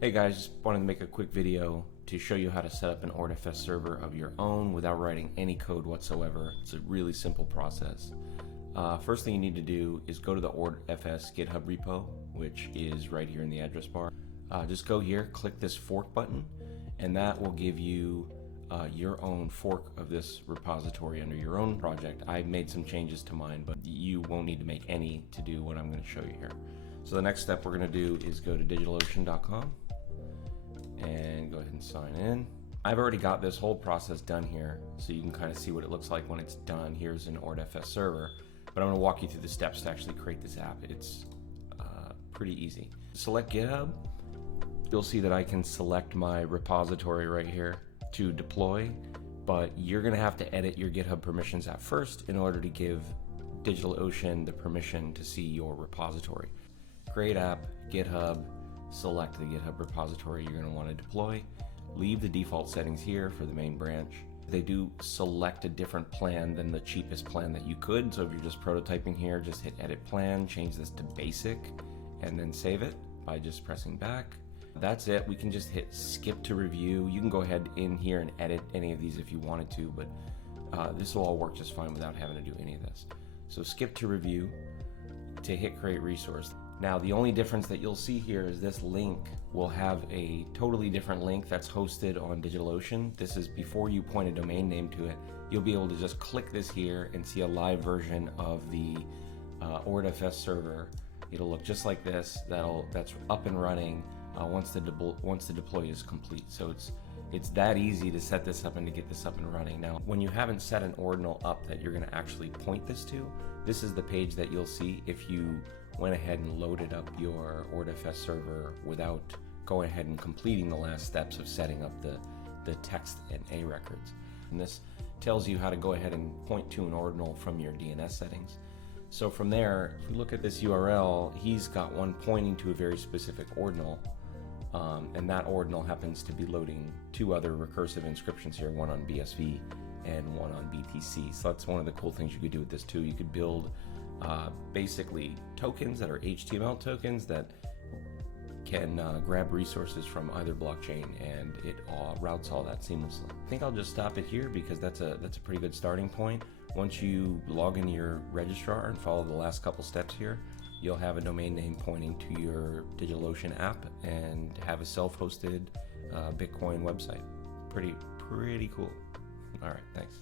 Hey guys, just wanted to make a quick video to show you how to set up an ORD-FS server of your own without writing any code whatsoever. It's a really simple process. First thing you need to do is go to the ORD-FS GitHub repo, which is right here in the address bar. Just go here, click this fork button, and that will give you your own fork of this repository under your own project. I made some changes to mine, but you won't need to make any to do what I'm going to show you here. So the next step we're going to do is go to digitalocean.com and go ahead and sign in. I've already got this whole process done here, so you can kind of see what it looks like when it's done. Here's an ORD-FS server, but I'm going to walk you through the steps to actually create this app. It's pretty easy. Select GitHub. You'll see that I can select my repository right here to deploy, but you're going to have to edit your GitHub permissions at first in order to give DigitalOcean the permission to see your repository. Create app, GitHub, select the GitHub repository you're going to want to deploy. Leave the default settings here for the main branch. They do select a different plan than the cheapest plan that you could, so if you're just prototyping here, just hit edit plan, change this to basic, and then save it by just pressing back. That's it. We can just hit skip to review. You can go ahead in here and edit any of these if you wanted to, but this will all work just fine without having to do any of this. So skip to review to hit create resource. Now the only difference that you'll see here is this link will have a totally different link that's hosted on DigitalOcean. This is before you point a domain name to it. You'll be able to just click this here and see a live version of the ORD-FS server. It'll look just like this. That's up and running once the deploy is complete. So it's that easy to set this up and to get this up and running. Now, when you haven't set an Ordinal up that you're going to actually point this to, this is the page that you'll see if you went ahead and loaded up your ORD-FS server without going ahead and completing the last steps of setting up the text and A records. And this tells you how to go ahead and point to an Ordinal from your DNS settings. So from there, if we look at this URL, he's got one pointing to a very specific Ordinal. And that Ordinal happens to be loading two other recursive inscriptions here, one on BSV and one on BTC. So that's one of the cool things you could do with this too. You could build basically tokens that are HTML tokens that can grab resources from either blockchain, and it routes all that seamlessly. I think I'll just stop it here because that's a pretty good starting point. Once you log into your registrar and follow the last couple steps here, you'll have a domain name pointing to your DigitalOcean app and have a self-hosted Bitcoin website. Pretty cool. All right, thanks.